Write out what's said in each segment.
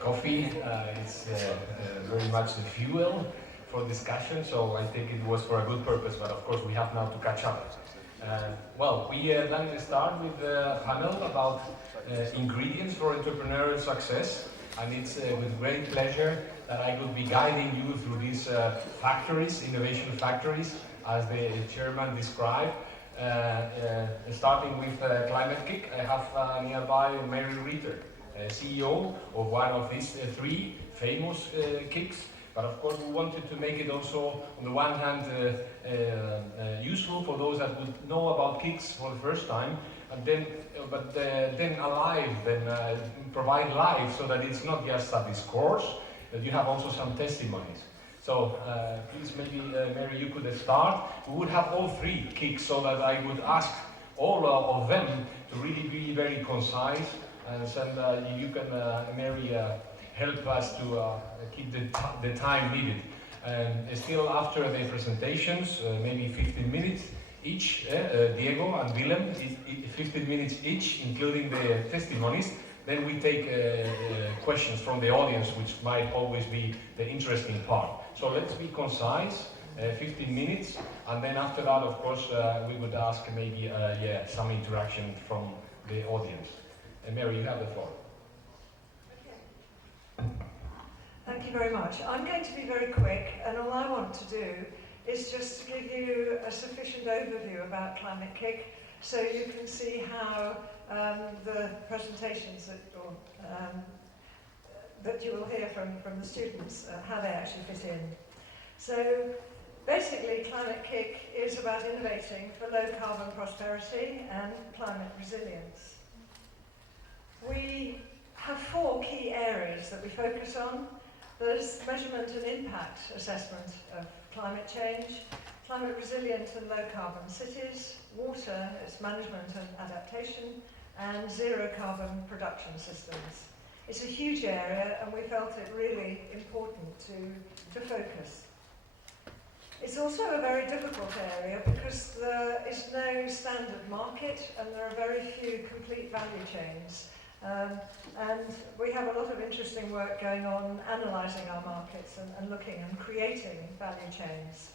Coffee is very much the fuel for discussion, so I think it was for a good purpose, but of course we have now to catch up. Well, we then start with a panel about ingredients for entrepreneurial success, and it's with great pleasure that I will be guiding you through these factories, innovation factories, as the chairman described. Starting with Climate-KIC, I have nearby Ritter, CEO of one of these three famous KICs. But of course we wanted to make it also, on the one hand, useful for those that would know about KICs for the first time, and then, then alive, provide live, so that it's not just a discourse, that you have also some testimonies. So please, maybe Mary, you could start. We would have all three KICs, so that I would ask all of them to really be very concise, and you can, Mary, help us to keep the time needed. And still after the presentations, maybe 15 minutes each, Diego and Willem, 15 minutes each, including the testimonies. Then we take questions from the audience, which might always be the interesting part. So let's be concise, 15 minutes, and then after that, of course, we would ask maybe some interaction from the audience. Mary, you have the floor. Thank you very much. I'm going to be very quick, and all I want to do is just to give you a sufficient overview about Climate-KIC, so you can see how the presentations that you will hear from the students, how they actually fit in. So basically, Climate-KIC is about innovating for low carbon prosperity and climate resilience. We have four key areas that we focus on. There's measurement and impact assessment of climate change, climate resilient and low carbon cities, water, its management and adaptation, and zero carbon production systems. It's a huge area, and we felt it really important to focus. It's also a very difficult area because there is no standard market and there are very few complete value chains. And we have a lot of interesting work going on analysing our markets and looking and creating value chains.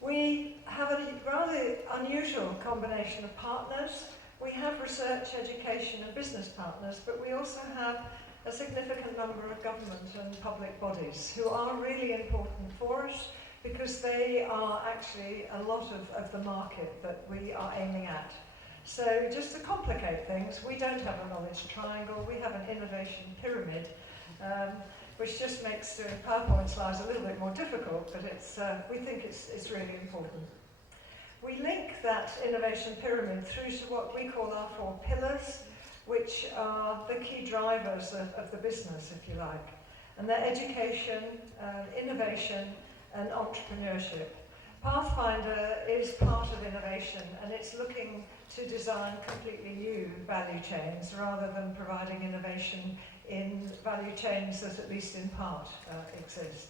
We have a rather unusual combination of partners. We have research, education and business partners, but we also have a significant number of government and public bodies who are really important for us because they are actually a lot of the market that we are aiming at. So just to complicate things, we don't have a knowledge triangle, we have an innovation pyramid, which just makes doing PowerPoint slides a little bit more difficult, but we think it's really important. We link that innovation pyramid through to what we call our four pillars, which are the key drivers of the business, if you like. And they're education, innovation, and entrepreneurship. Pathfinder is part of innovation, and it's looking to design completely new value chains rather than providing innovation in value chains that at least in part exist.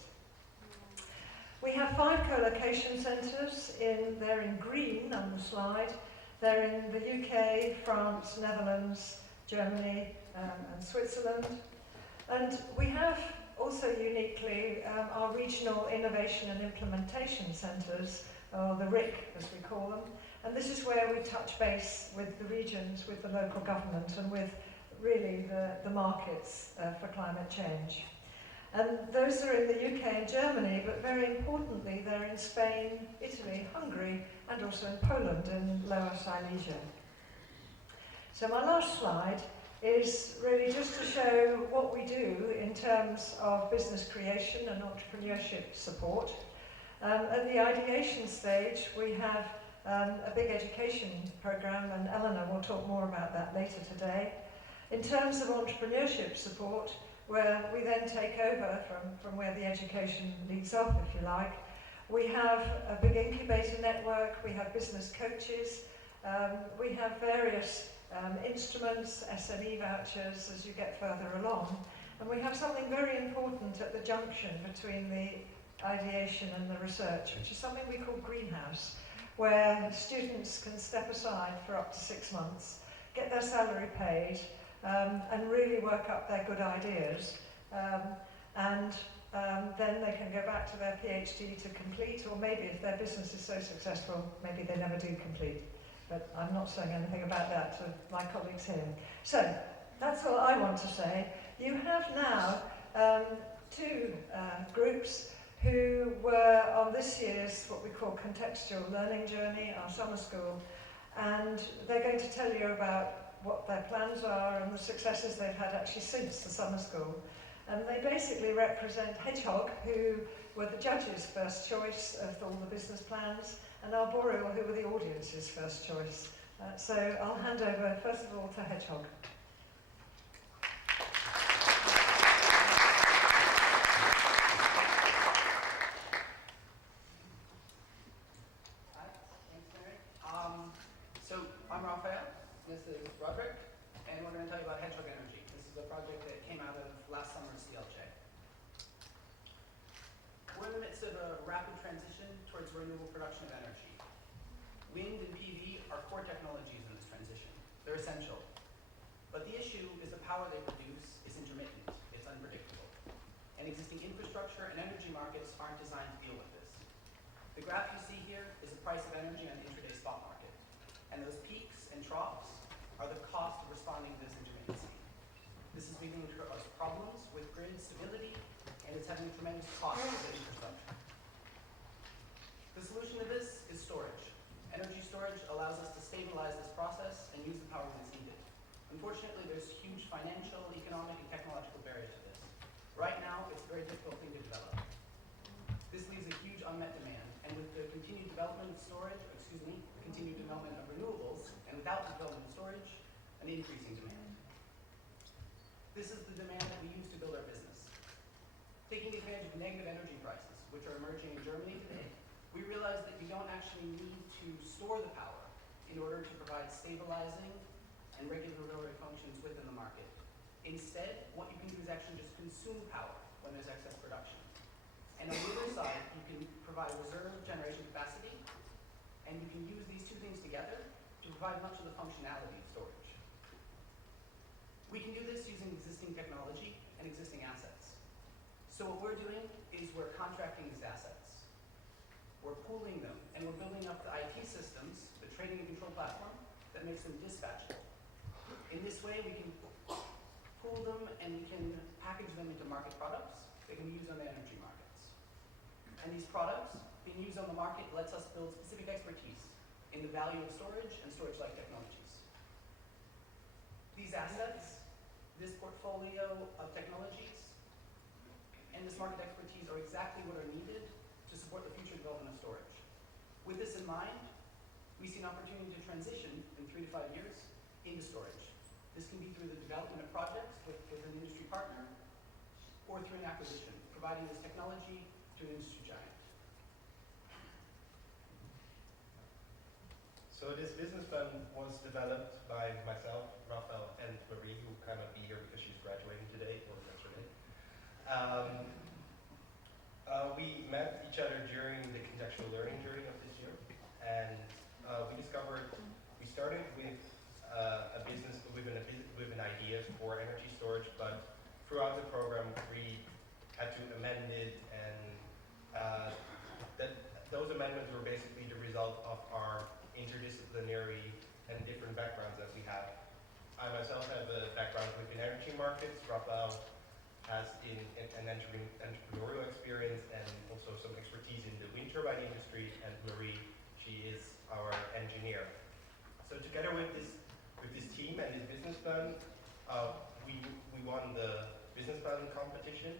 We have 5 co-location centres. They're in green on the slide. They're in the UK, France, Netherlands, Germany and Switzerland. And we have also uniquely our regional innovation and implementation centres, or the RIC as we call them. And this is where we touch base with the regions, with the local government and with really the markets for climate change. And those are in the UK and Germany, but very importantly they're in Spain, Italy, Hungary and also in Poland in Lower Silesia. So my last slide is really just to show what we do in terms of business creation and entrepreneurship support. At the ideation stage, we have a big education program, and Eleanor will talk more about that later today. In terms of entrepreneurship support, where we then take over from where the education leads off, if you like, we have a big incubator network, we have business coaches, we have various instruments, SME vouchers as you get further along. And we have something very important at the junction between the ideation and the research, which is something we call Greenhouse, where students can step aside for up to 6 months, get their salary paid, and really work up their good ideas. And then they can go back to their PhD to complete, or maybe if their business is so successful, maybe they never do complete. But I'm not saying anything about that to my colleagues here. So, that's all I want to say. You have now two groups who were on this year's, what we call contextual learning journey, our summer school, and they're going to tell you about what their plans are and the successes they've had actually since the summer school. And they basically represent Hedgehog, who were the judges' first choice of all the business plans, and Artboreal, who were the audience's first choice. So I'll hand over, first of all, to Hedgehog. So I'm Raphael, this is Roderick, and we're going to tell you about Hedgehog Energy. This is a project that came out of last summer's CLJ. We're in the midst of a rapid transition towards renewable production of energy. Wind and PV are core technologies in this transition. They're essential. But the issue is the power they produce is intermittent, it's unpredictable. And existing infrastructure and energy markets aren't designed to deal with this. The graph you see here is the price of energy on the intraday spot market. And those peaks and troughs are the cost of responding to this intermittency. This is leading to us problems with grid stability, and it's having a tremendous cost for the infrastructure. The solution to this is storage. Energy storage allows us to stabilize this process and use the power when it's needed. Unfortunately, there's huge financial, economic, and technological barriers to this. Right now, it's a very difficult thing to develop. This leaves a huge unmet demand, and with the continued development of continued development of renewables, and without the development of storage, an increasing demand. This is the demand that we use to build our business. Taking advantage of negative energy prices, which are emerging in Germany today, we realized that you don't actually need to store the power in order to provide stabilizing and regulatory functions within the market. Instead, what you can do is actually just consume power when there's excess production. And on the other side, you can provide reserve generation capacity, and you can use these two things together to provide much of the functionality of storage. We can do this using existing technology and existing assets. So what we're doing is we're contracting these assets. We're pooling them, and we're building up the IT systems, the trading and control platform, that makes them dispatchable. In this way, we can pool them and we can package them into market products that can be used on the energy markets. And these products, being used on the market, lets us build specific expertise in the value of storage and storage-like technologies. These assets, this portfolio of technologies, and this market expertise are exactly what are needed to support the future development of storage. With this in mind, we see an opportunity to transition in 3 to 5 years into storage. This can be through the development of projects with an industry partner, or through an acquisition, providing this technology to an industry giant. So this business plan was developed by myself, Raphael, and Marie, who cannot be here because she's graduating today, or yesterday. We met each other during the contextual learning journey of this year, and we started with a business with an idea for energy storage, but throughout the program we had to amend it, and those amendments were basically the result of our interdisciplinary and different backgrounds that we have. I myself have a background within energy markets. Raphael has an entrepreneurial experience and also some expertise in the wind turbine industry, and Marie, she is our engineer. So together with this team and this business plan, we won the business plan competition,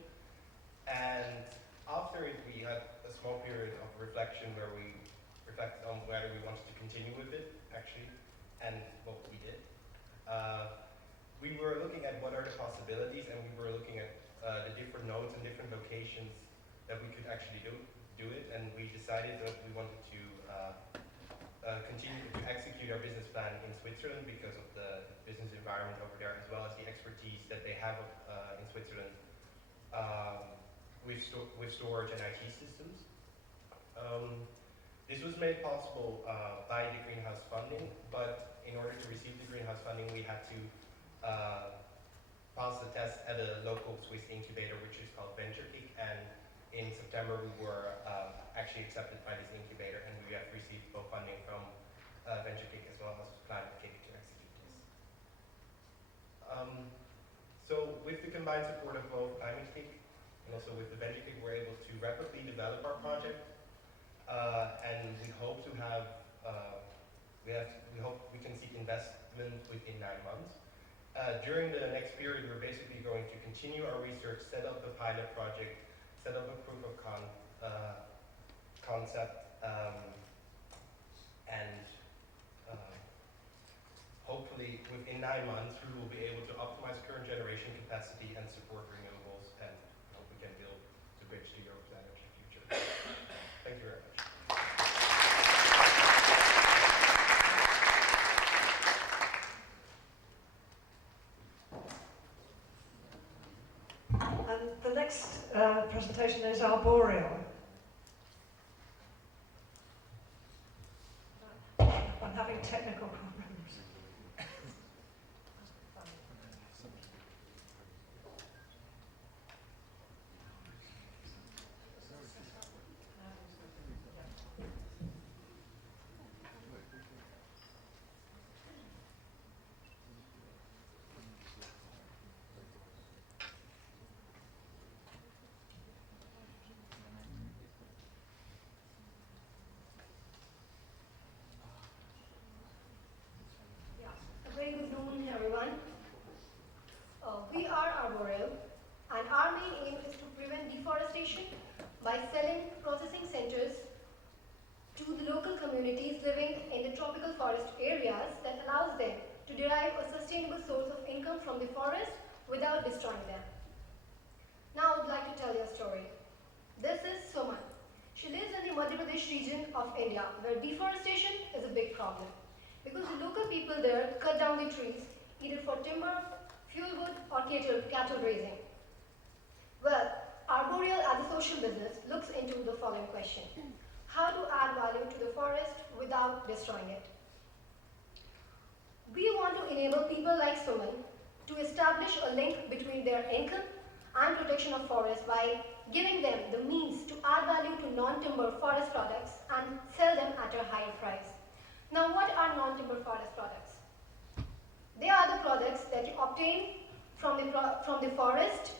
and after it we had a small period of reflection where we reflected on whether we wanted to continue with it, actually, and what we did. We were looking at what are the possibilities, and we were looking at the different nodes and different locations that we could actually do it, and we decided that we wanted to continue to execute our business plan in Switzerland because of the business environment over there, as well as the expertise that they have in Switzerland with storage and IT systems. This was made possible by the greenhouse funding, but in order to receive the greenhouse funding, we had to passed the test at a local Swiss incubator, which is called VentureKIC, and in September we were actually accepted by this incubator, and we have received both funding from VentureKIC as well as Climate-KIC to execute this. So with the combined support of both Climate-KIC and also with the VentureKIC, we're able to rapidly develop our project, and we hope to have we hope we can seek investment within 9 months. During the next period, we're basically going to continue our research, set up the pilot project, set up a proof of concept, and hopefully within 9 months, we will be able to optimize current generation capacity and support renewables, and hope we can build to bridge to Europe's energy future. Thank you very much. And the next presentation is Artboreal. I'm having technical problems. Very good noon, everyone. We are Artboreal, and our main aim is to prevent deforestation by selling processing centers to the local communities living in the tropical forest areas that allows them to derive a sustainable source of income from the forest without destroying them. Now I would like to tell you a story. This is Suman. She lives in the Madhya Pradesh region of India, where deforestation is a big problem, because the local people there cut down the trees either for timber, fuel wood, or cattle grazing. Well, Artboreal as a social business looks into the following question: how to add value to the forest without destroying it? We want to enable people like Suman to establish a link between their income and protection of forests by giving them the means to add value to non-timber forest products and sell them at a higher price. Now, what are non-timber forest products? They are the products that you obtain from the forest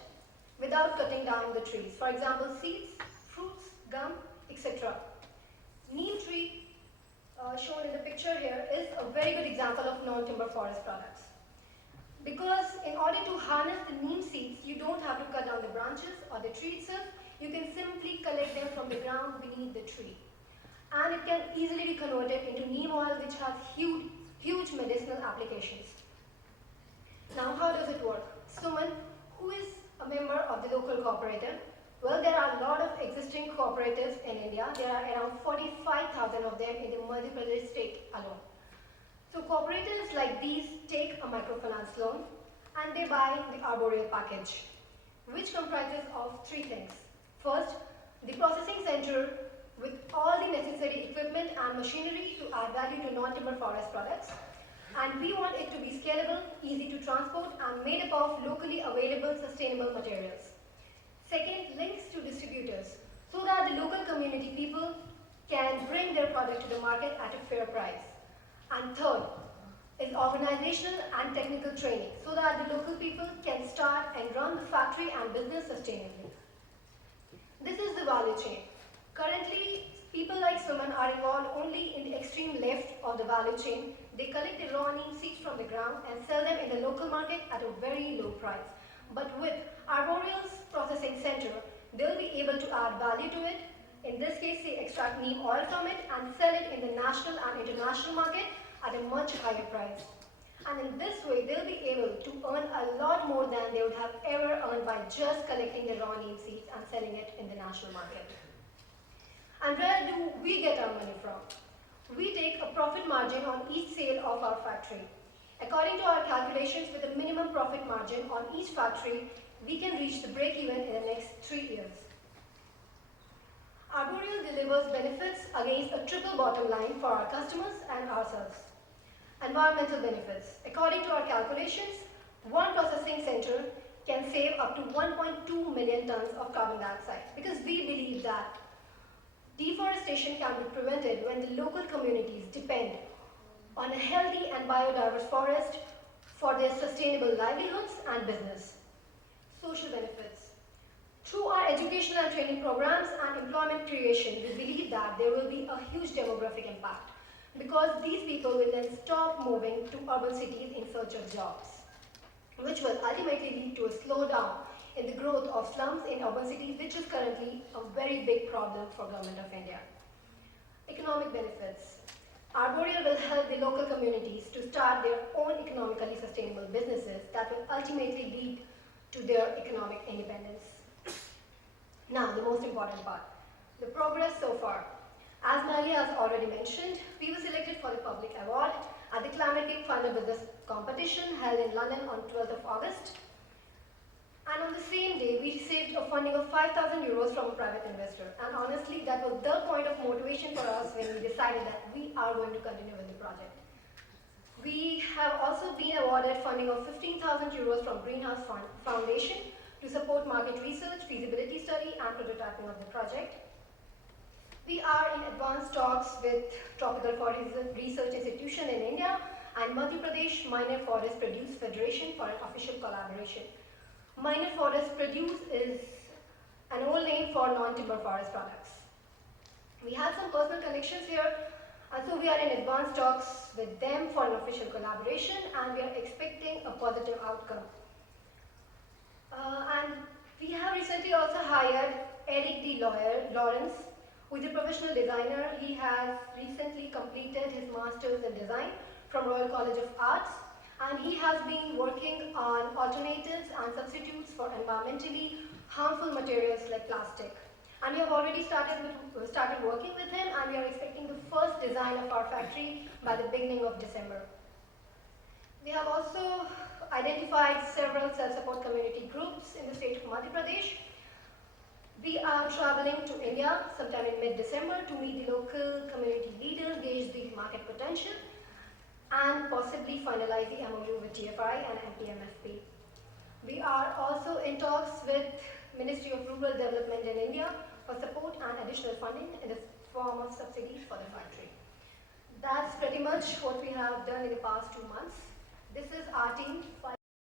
without cutting down the trees. For example, seeds, fruits, gum, etc. Neem tree, shown in the picture here, is a very good example of non-timber forest products. Because in order to harness the neem seeds, you don't have to cut down the branches or the tree itself. You can simply collect them from the ground beneath the tree. And it can easily be converted into neem oil, which has huge medicinal applications. Now, how does it work? Suman, who is a member of the local cooperative? Well, there are a lot of existing cooperatives in India. There are around 45,000 of them in the Madhya Pradesh state alone. So cooperatives like these take a microfinance loan and they buy the Artboreal package, which comprises of 3 things. First, the processing center with all the necessary equipment and machinery to add value to non-timber forest products. And we want it to be scalable, easy to transport, and made up of locally available sustainable materials. Second, links to distributors, so that the local community people can bring their product to the market at a fair price. And third is organizational and technical training, so that the local people can start and run the factory and business sustainably. This is the value chain. Currently, people like Suman are involved only in the extreme left of the value chain. They collect the raw neem seeds from the ground and sell them in the local market at a very low price. But with Artboreal's processing center, they'll be able to add value to it. In this case, they extract neem oil from it and sell it in the national and international market at a much higher price. And in this way, they'll be able to earn a lot more than they would have ever earned by just collecting the raw neem seeds and selling it in the national market. And where do we get our money from? We take a profit margin on each sale of our factory. According to our calculations, with a minimum profit margin on each factory, we can reach the break-even in the next 3 years. Artboreal delivers benefits against a triple bottom line for our customers and ourselves. Environmental benefits. According to our calculations, Training Center can save up to 1.2 million tons of carbon dioxide, because we believe that deforestation can be prevented when the local communities depend on a healthy and biodiverse forest for their sustainable livelihoods and business. Social benefits. Through our education and training programs and employment creation, we believe that there will be a huge demographic impact, because these people will then stop moving to urban cities in search of jobs, which will ultimately lead to a slowdown in the growth of slums in urban cities, which is currently a very big problem for Government of India. Economic benefits. Artboreal will help the local communities to start their own economically sustainable businesses that will ultimately lead to their economic independence. Now, the most important part, the progress so far. As Manuel has already mentioned, we were selected for the public award at the Climate-KIC Final Business Competition held in London on 12th of August. And on the same day, we received a funding of 5,000 euros from a private investor. And honestly, that was the point of motivation for us when we decided that we are going to continue with the project. We have also been awarded funding of 15,000 euros from Greenhouse Foundation to support market research, feasibility study, and prototyping of the project. We are in advanced talks with Tropical Forest Research Institution in India and Madhya Pradesh Minor Forest Produce Federation for an official collaboration. Minor Forest Produce is an old name for non-timber forest products. We have some personal connections here, and so we are in advanced talks with them for an official collaboration, and we are expecting a positive outcome. And we have recently also hired Eric D. Lawrence, who is a professional designer. He has recently completed his master's in design from Royal College of Arts, and he has been working on alternatives and substitutes for environmentally harmful materials like plastic. And we have already started working with him, and we are expecting the first design of our factory by the beginning of December. We have also identified several self-support community groups in the state of Madhya Pradesh. We are traveling to India sometime in mid-December to meet the local community leaders, gauge the market potential, and possibly finalize the MOU with TFI and MPMFP. We are also in talks with Ministry of Rural Development in India for support and additional funding in the form of subsidies for the factory. That's pretty much what we have done in the past 2 months. This is our team.